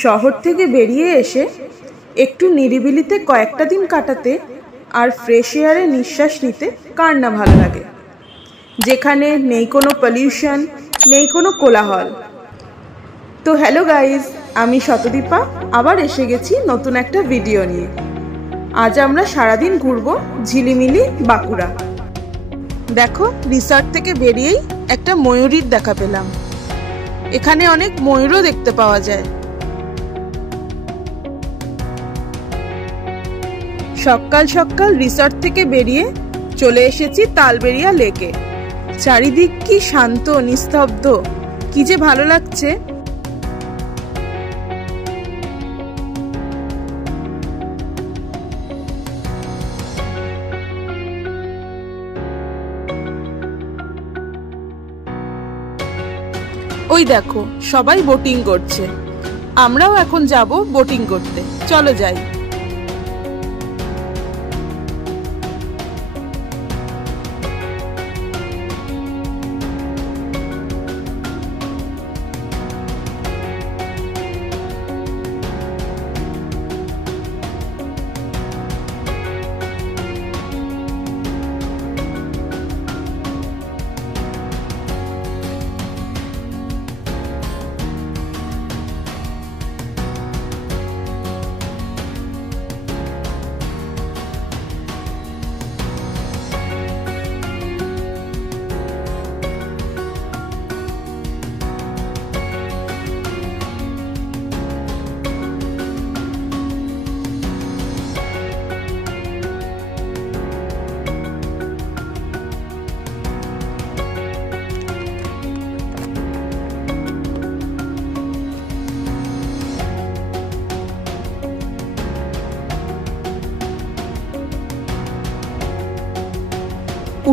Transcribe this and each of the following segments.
শহর থেকে বেরিয়ে এসে একটু নিরিবিলিতে কয়েকটা দিন কাটাতে আর ফ্রেশ এয়ারে নিঃশ্বাস নিতে কার না ভালো লাগে, যেখানে নেই কোনো পলিউশন, নেই কোনো কোলাহল। তো হ্যালো গাইজ, আমি শতদীপা আবার এসে গেছি নতুন একটা ভিডিও নিয়ে। আজ আমরা সারাদিন ঘুরবো ঝিলিমিলি বাঁকুড়া। দেখো, রিসর্ট থেকে বেরিয়েই একটা ময়ূরীর দেখা পেলাম। এখানে অনেক ময়ূরও দেখতে পাওয়া যায়। সকাল সকাল রিসর্ট থেকে বেরিয়ে চলে এসেছি তালবেরিয়া লেকে। চারিদিক কি শান্ত নিস্তব্ধ, কি যে ভালো লাগছে। ওই দেখো, সবাই বোটিং করছে। আমরাও এখন যাব বোটিং করতে, চলো যাই।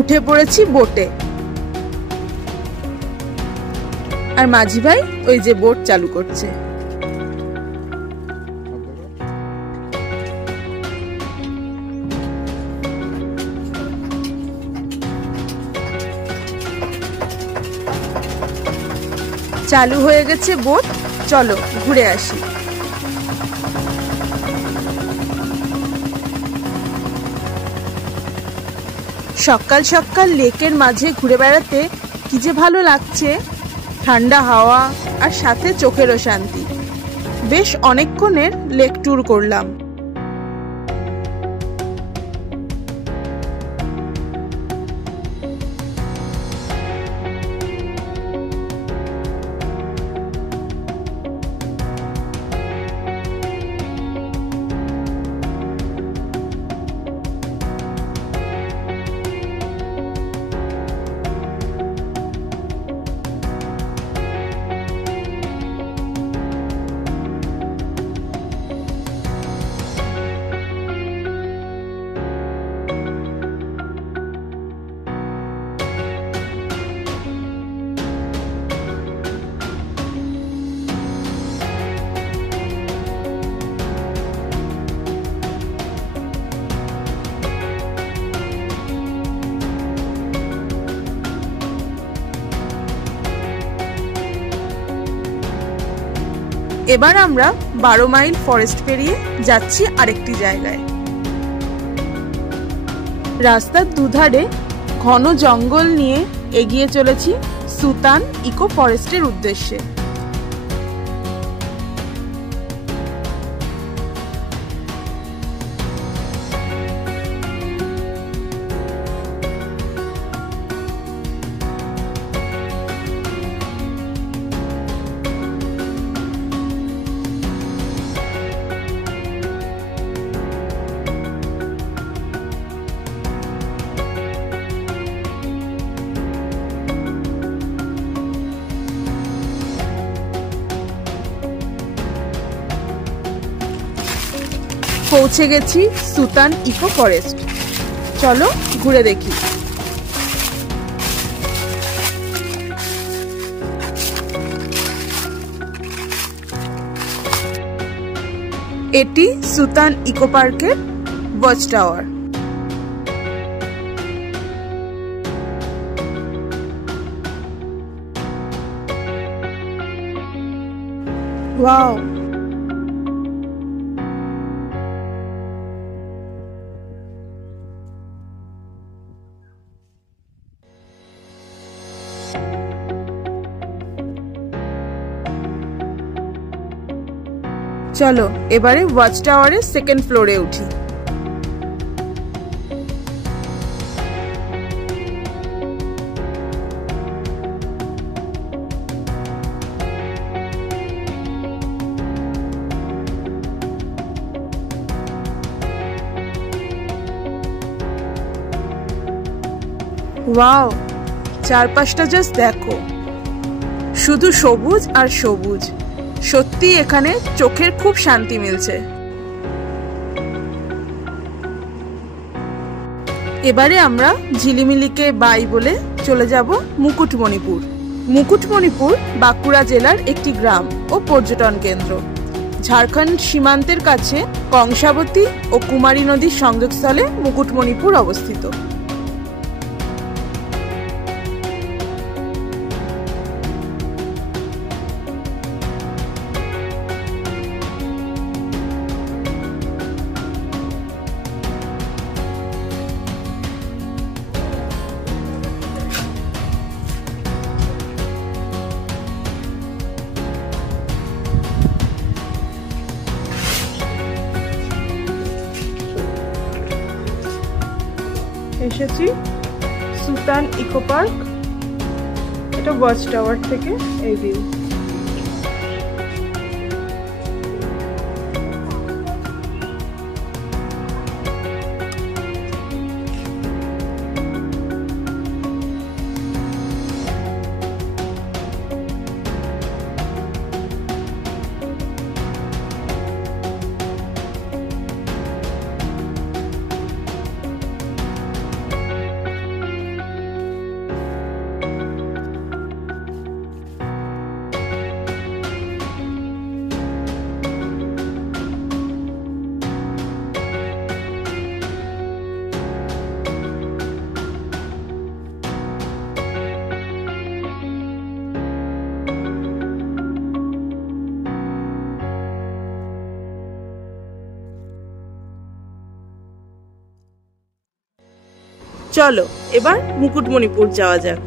উঠে পড়েছি বোটে, আর মাঝি ভাই ওই যে বোট চালু করছে। চালু হয়ে গেছে বোট, চলো ঘুরে আসি। সকাল সকাল লেকের মাঝে ঘুরে বেড়াতে কি যে ভালো লাগছে। ঠান্ডা হাওয়া আর সাথে চোখেরও শান্তি। বেশ অনেকক্ষণের লেক ট্যুর করলাম। এবার আমরা 12 মাইল ফরেস্ট পেরিয়ে যাচ্ছি আরেকটি জায়গায়। রাস্তার দুধারে ঘন জঙ্গল নিয়ে এগিয়ে চলেছি সুতান ইকো ফরেস্টের উদ্দেশ্যে। পৌঁছে গেছি সুতান ইকো ফরেস্ট, চলো ঘুরে দেখি। এটি সুতান ইকো পার্কের ওয়াচ টাওয়ার। ওয়াও, চলো এবারে ওয়াচ টাওয়ারের সেকেন্ড ফ্লোরে উঠি। ওয়াও, চারপাশটা জাস্ট দেখো, শুধু সবুজ আর সবুজ। সত্যি এখানে চোখের খুব শান্তি মিলছে। এবারে আমরা ঝিলিমিলিকে বাই বলে চলে যাব মুকুটমণিপুর। মুকুটমণিপুর বাঁকুড়া জেলার একটি গ্রাম ও পর্যটন কেন্দ্র। ঝাড়খণ্ড সীমান্তের কাছে কংসাবতী ও কুমারী নদীর সংযোগস্থলে মুকুটমণিপুর অবস্থিত। এসেছি সুলতান ইকো পার্ক। এটা ওয়াচ টাওয়ার থেকে এই ভিউ। চলো এবার মুকুটমণিপুর যাওয়া যাক।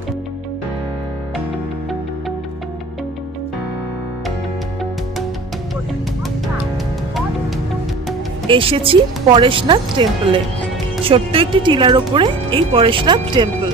এসেছি পরেশনাথ টেম্পলে। ছোট্ট একটি টিলার ওপরে এই পরেশনাথ টেম্পল।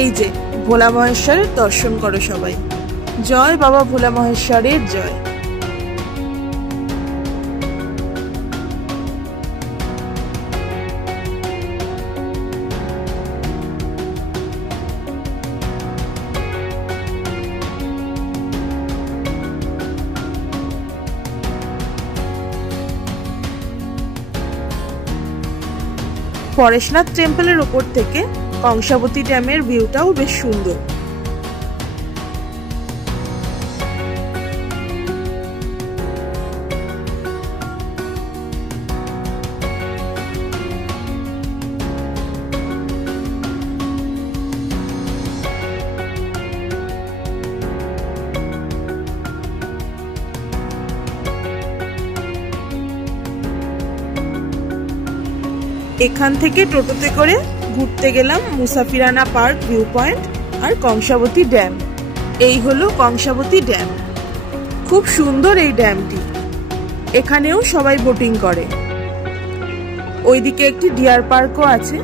এই যে ভোলা মহেশ্বরের দর্শন করো সবাই। জয় বাবা ভোলা মহেশ্বরের জয়। পরেশনাথ টেম্পলের উপর থেকে কংসাবতী ড্যামের ভিউটাও বেশ সুন্দর। এখান থেকে টোটোতে করে ঘুরতে গেলাম মুসাফিরানা পার্ক ভিউ পয়েন্ট আর কংসাবতী ড্যাম। এই হলো কংসাবতী ড্যাম। খুব সুন্দর এই ড্যামটি। এখানেও সবাই বোটিং করে। ওইদিকে একটি ডিয়ার পার্কও আছে।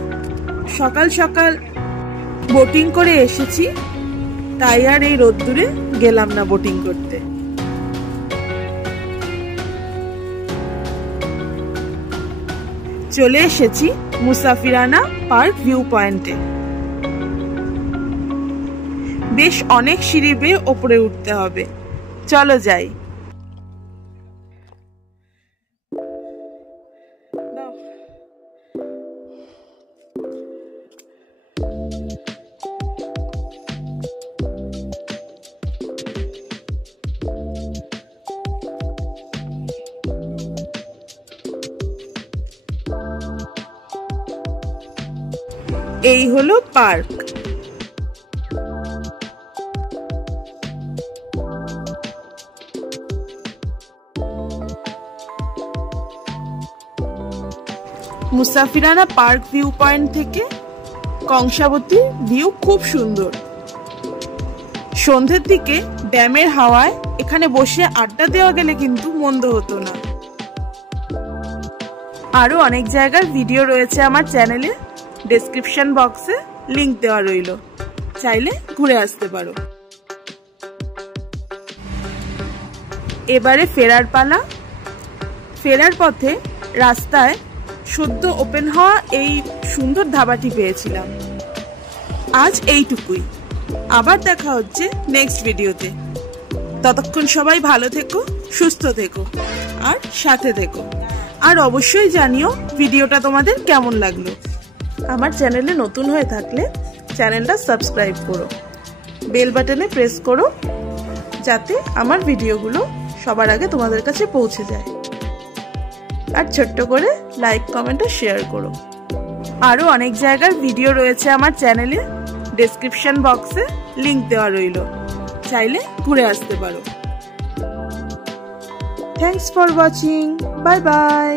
সকাল সকাল বোটিং করে এসেছি, তাই আর এই রোদ্দুরে গেলাম না বোটিং করতে। চলে এসেছি মুসাফিরানা পার্ক ভিউ পয়েন্টে। বেশ অনেক সিঁড়ি বেয়ে ওপরে উঠতে হবে। চলো যাই। এই হলো park. Musafirana park view point থেকে কংসাবতী ভিউ খুব সুন্দর। সন্ধ্যের দিকে ড্যামের হাওয়ায় এখানে বসে আড্ডা দেওয়া গেলে কিন্তু মন্দ হতো না। আরো অনেক জায়গার ভিডিও রয়েছে আমার চ্যানেলে, ডেসক্রিপশন বক্সে লিংক দেওয়া রইল, চাইলে ঘুরে আসতে পারো। এবারে ফেরার পালা। ফেরার পথে রাস্তায় সদ্য ওপেন হওয়া এই সুন্দর ধাবাটি পেয়েছিলাম। আজ এইটুকুই, আবার দেখা হচ্ছে নেক্সট ভিডিওতে। ততক্ষণ সবাই ভালো থেকো, সুস্থ থেকো আর সাথে থেকো। আর অবশ্যই জানিও ভিডিওটা তোমাদের কেমন লাগলো। আমার চ্যানেলে নতুন হয়ে থাকলে চ্যানেলটা সাবস্ক্রাইব করো, বেল বাটনে প্রেস করো, যাতে আমার ভিডিওগুলো সবার আগে তোমাদের কাছে পৌঁছে যায়। আর ছোট্ট করে লাইক, কমেন্ট আর শেয়ার করো। আরো অনেক জায়গার ভিডিও রয়েছে আমার চ্যানেলে, ডেসক্রিপশন বক্সে লিংক দেওয়া রইল, চাইলে ঘুরে আসতে পারো। Thanks for watching. Bye bye.